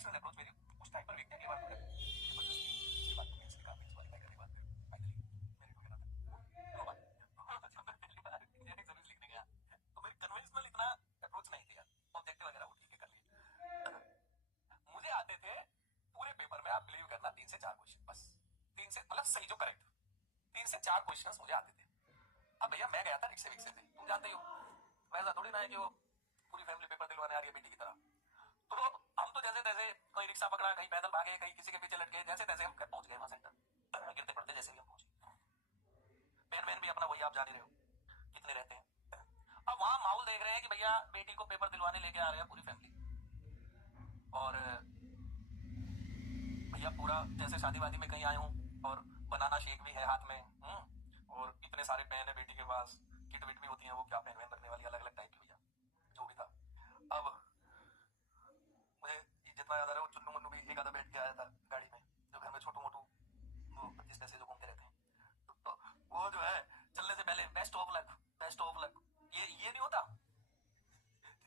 Natural approach मेरी उस time पर व्यक्ति अगली बार जबरदस्ती इसकी बात नहीं इसलिए काम वाली बात करने के बाद फाइनली मेरे को कहना था नो बात जब मैं पहली बार इंजीनियरिंग सर्विस लिखने गया तो मेरी कन्वेंशनल इतना अप्रोच नहीं थी यार, ऑब्जेक्टिव वगैरह वो ठीक है कर लिए। मुझे आते थे पूरे पेपर में, आप बिलीव करना 3 से 4 क्वेश्चन, बस 3 से मतलब सही जो करेक्ट 3 से 4 क्वेश्चन मुझे आते थे। अब भैया मैं गया था रिक्शे विक्से से, तुम जानते ही हो वैसा थोड़ी ना है कि वो पूरी फैमिली पेपर दिलवाने आ रही है बेटी की तरह। तो हम तो जैसे तैसे कहीं रिक्शा पकड़ा, कहीं पैदल भागे, कहीं किसी के पीछे लटके, जैसे तैसे हम पहुंच गए वहां सेंटर, गिरते पड़ते जैसे भी हम पहुंचे। पेन वेन भी अपना वही, आप जान ही रहे हो कितने रहते हैं। अब वहां माहौल देख रहे हैं कि भैया बेटी को पेपर दिलवाने लेके आ रहे हैं पूरी फैमिली, और भैया पूरा जैसे शादी वादी में कहीं आए हूँ, और बनाना शेक भी है हाथ में, और इतने सारे पेन है बेटी के पास, किट विट भी होती है वो क्या पेन वेन रखने वाली अलग अलग टाइप की, भैया जो भी था। अब मुझे जितना याद आ रहा है वो चुन्नू मुन्नू भी एक आधा बैठ के आया था गाड़ी में, जो घर में छोटू मोटू वो 25 पैसे जो घूमते रहते हैं, तो वो जो है चलने से पहले best of luck, best of luck, ये नहीं होता,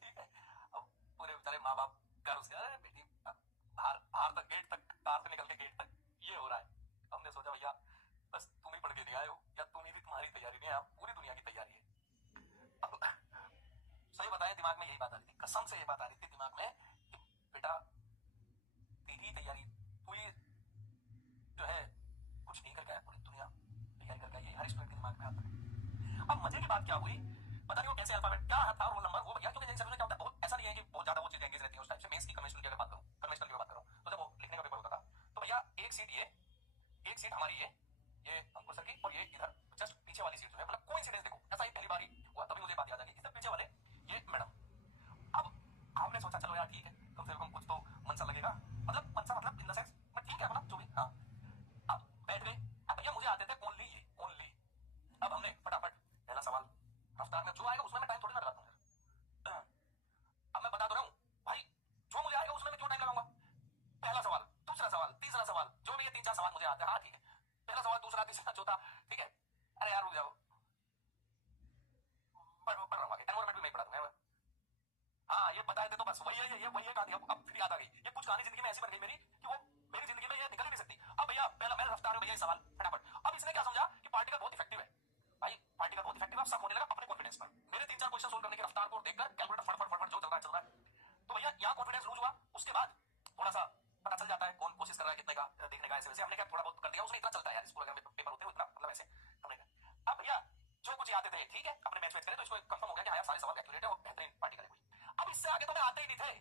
ठीक है। अब पूरे बेचारे माँ बाप घर उसके, अरे बेटी बाहर बाहर तक, गेट तक, कार से निकल के गेट तक ये हो रहा है। हमने सोचा भैया बस तुम ही पढ़ के नहीं आए हो, या तुम ही भी, तुम्हारी तैयारी नहीं है, पूरी दुनिया की तैयारी है। अब सही बताएं दिमाग में यही बात आ रही थी, कसम से ये बात आ रही थी दिमाग में कि बेटा तेरी तैयारी, तू ये जो है कुछ नहीं करके आया, पूरी दुनिया तैयारी करके आई है, हर स्टूडेंट के दिमाग में आता है। अब मजे की बात क्या हुई, पता नहीं वो कैसे अल्फाबेट क्या था रोल नंबर वो भैया, क्योंकि इंजीनियरिंग सर्विस में क्या होता है, बहुत ऐसा नहीं है कि बहुत ज्यादा वो चीज एंगेज रहती है उस टाइप से। मेंस की कन्वेंशनल की अगर बात करूं, कन्वेंशनल की बात करूं, तो जब वो लिखने का पेपर होता था तो भैया एक सीट ये, एक सीट हमारी ये अंकुर सर की, और ये इधर जस्ट पीछे वाली सीट जो है, मतलब कोइंसिडेंस देखो ऐसा ही पहली बार हुआ, तभी मुझे बात याद आ गई, इधर पीछे वाले ये मैडम। अब हमने सोचा चलो यार ठीक है, कम से कम कुछ तो मन सा लगेगा, मतलब मन सा मतलब इन द सेंस ठीक है, मतलब जो भी, हाँ। अब बैठ गए, अब भैया मुझे आते थे ओनली ये, ओनली। अब हमने फटाफट पहला सवाल रफ्तार में जो आएगा उसमें मैं टाइम थोड़ी ना लगाता हूँ। अब मैं बता तो रहा हूँ भाई, जो मुझे आएगा उसमें मैं क्यों टाइम लगाऊंगा। पहला सवाल, दूसरा सवाल, तीसरा सवाल, जो भी ये 3-4 सवाल मुझे आते हैं, हाँ ठीक है, पहला सवाल, दूसरा, तीसरा, चौथा, ठीक है। अरे यार रुक जाओ, पढ़ रहा हूँ आगे, एनवायरमेंट भी मैं पढ़ा दूंगा। हाँ ये बताए थे तो बस वही है, ये वही है कहानी। अब फिर याद आ गई, ये कुछ कहानी जिंदगी में ऐसी बन गई मेरी कि वो मेरी जिंदगी में ये निकल ही नहीं सकती। अब भैया पहला मेरा रफ्तार में भैया सवाल फटाफट। अब इसने क्या समझा कि पार्टिकल बहुत इफेक्टिव है, भाई पार्टिकल बहुत इफेक्टिव है, सब होने लगा अपने कॉन्फिडेंस पर। मेरे 3-4 क्वेश्चन सोल्व करने की रफ्तार को देखकर कैलकुलेटर फट फट फट जो चल रहा है, तो भैया यहाँ कॉन्फिडेंस लूज हुआ। उसके बाद थोड़ा सा पता चल जाता है कौन कोशिश कर रहा है कितने का देखने का, ऐसे वैसे हमने क्या थोड़ा बहुत कर दिया, उसमें इतना चलता है यार, स्कूल अगर पेपर होते हैं इतना, मतलब ऐसे हमने कहा। अब भैया जो कुछ आते थे ठीक है, अपने मैच करें तो इसको कंफर्म हो गया कि हाँ यार सारे सवाल एक्यूरेट है और बेहतरीन पार्टिकल है कोई। अब इससे आगे तो मैं आते ही नहीं थे,